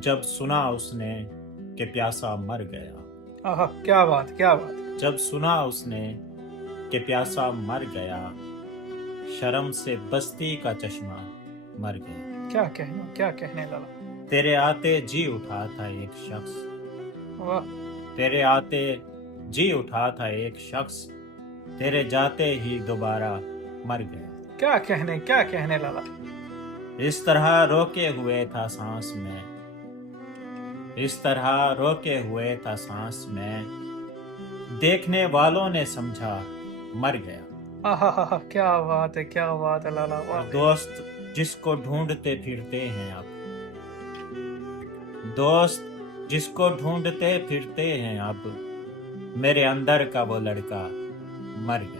जब सुना उसने कि प्यासा मर गया, आहा, क्या बात क्या बात। जब सुना उसने कि प्यासा मर गया, शर्म से बस्ती का चश्मा मर गया। क्या कहने लाला। तेरे आते जी उठा था एक शख्स, वाह। तेरे आते जी उठा था एक शख्स, तेरे जाते ही दोबारा मर गया। क्या कहने लाला। इस तरह रोके हुए था सांस में, इस तरह रोके हुए था सांस में, देखने वालों ने समझा मर गया। आहा, क्या बात है लाला, और वाह। दोस्त जिसको ढूंढते फिरते हैं अब, दोस्त जिसको ढूंढते फिरते हैं अब, मेरे अंदर का वो लड़का मर गया।